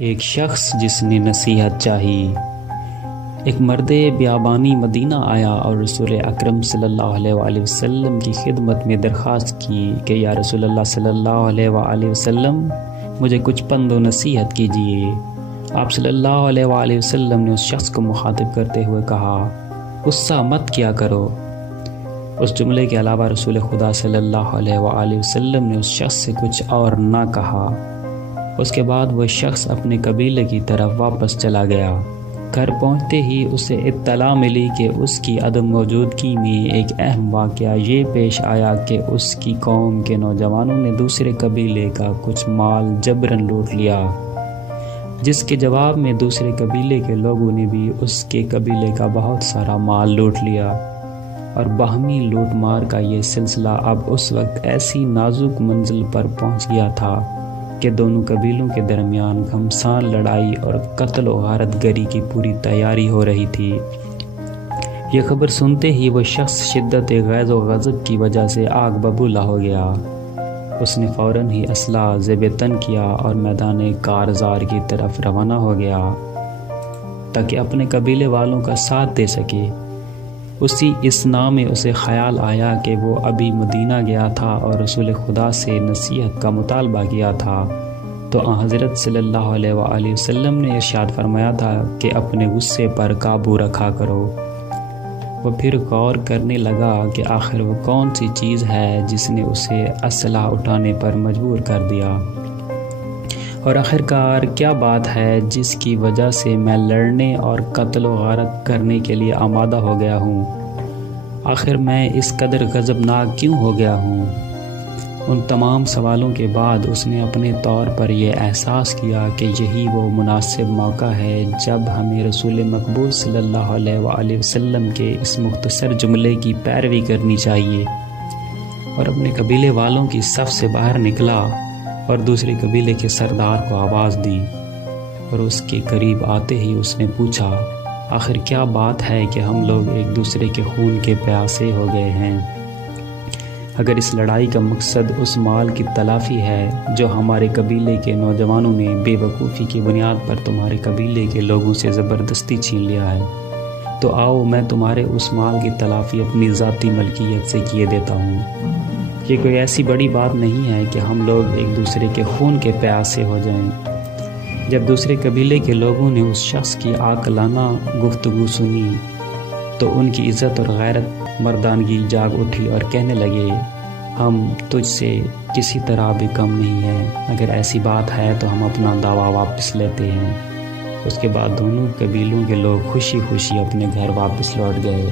ایک شخص جس نے نصیحت چاہی۔ ایک مرد بیابانی مدینہ آیا اور رسول اکرم صلی اللہ علیہ وآلہ وسلم کی خدمت میں درخواست کی کہ یا رسول اللہ صلی اللہ علیہ وآلہ وسلم، مجھے کچھ پند و نصیحت کیجیے۔ آپ صلی اللہ علیہ وآلہ وسلم نے اس شخص کو مخاطب کرتے ہوئے کہا، غصہ مت کیا کرو۔ اس جملے کے علاوہ رسول خدا صلی اللہ علیہ وآلہ وسلم نے اس شخص سے کچھ اور نہ کہا۔ اس کے بعد وہ شخص اپنے قبیلے کی طرف واپس چلا گیا۔ گھر پہنچتے ہی اسے اطلاع ملی کہ اس کی عدم موجودگی میں ایک اہم واقعہ یہ پیش آیا کہ اس کی قوم کے نوجوانوں نے دوسرے قبیلے کا کچھ مال جبراً لوٹ لیا، جس کے جواب میں دوسرے قبیلے کے لوگوں نے بھی اس کے قبیلے کا بہت سارا مال لوٹ لیا، اور باہمی لوٹ مار کا یہ سلسلہ اب اس وقت ایسی نازک منزل پر پہنچ گیا تھا کہ دونوں قبیلوں کے درمیان گھمسان لڑائی اور قتل و غارت گری کی پوری تیاری ہو رہی تھی۔ یہ خبر سنتے ہی وہ شخص شدت غیظ و غضب کی وجہ سے آگ ببولا ہو گیا۔ اس نے فوراً ہی اسلحہ زیب تن کیا اور میدان کارزار کی طرف روانہ ہو گیا تاکہ اپنے قبیلے والوں کا ساتھ دے سکے۔ اسی اثنا میں اسے خیال آیا کہ وہ ابھی مدینہ گیا تھا اور رسول خدا سے نصیحت کا مطالبہ کیا تھا، تو حضرت صلی اللہ علیہ وآلہ وسلم نے ارشاد فرمایا تھا کہ اپنے غصے پر قابو رکھا کرو۔ وہ پھر غور کرنے لگا کہ آخر وہ کون سی چیز ہے جس نے اسے اسلحہ اٹھانے پر مجبور کر دیا، اور آخرکار کیا بات ہے جس کی وجہ سے میں لڑنے اور قتل و غارت کرنے کے لیے آمادہ ہو گیا ہوں؟ آخر میں اس قدر غضبناک کیوں ہو گیا ہوں؟ ان تمام سوالوں کے بعد اس نے اپنے طور پر یہ احساس کیا کہ یہی وہ مناسب موقع ہے جب ہمیں رسول مقبول صلی اللہ علیہ وآلہ وسلم کے اس مختصر جملے کی پیروی کرنی چاہیے، اور اپنے قبیلے والوں کی صف سے باہر نکلا اور دوسرے قبیلے کے سردار کو آواز دی، اور اس کے قریب آتے ہی اس نے پوچھا، آخر کیا بات ہے کہ ہم لوگ ایک دوسرے کے خون کے پیاسے ہو گئے ہیں؟ اگر اس لڑائی کا مقصد اس مال کی تلافی ہے جو ہمارے قبیلے کے نوجوانوں نے بے وقوفی کی بنیاد پر تمہارے قبیلے کے لوگوں سے زبردستی چھین لیا ہے، تو آؤ میں تمہارے اس مال کی تلافی اپنی ذاتی ملکیت سے کیے دیتا ہوں۔ یہ کوئی ایسی بڑی بات نہیں ہے کہ ہم لوگ ایک دوسرے کے خون کے پیاسے ہو جائیں۔ جب دوسرے قبیلے کے لوگوں نے اس شخص کی عاقلانہ گفتگو سنی تو ان کی عزت اور غیرت مردانگی جاگ اٹھی اور کہنے لگے، ہم تجھ سے کسی طرح بھی کم نہیں ہیں، اگر ایسی بات ہے تو ہم اپنا دعویٰ واپس لیتے ہیں۔ اس کے بعد دونوں قبیلوں کے لوگ خوشی خوشی اپنے گھر واپس لوٹ گئے۔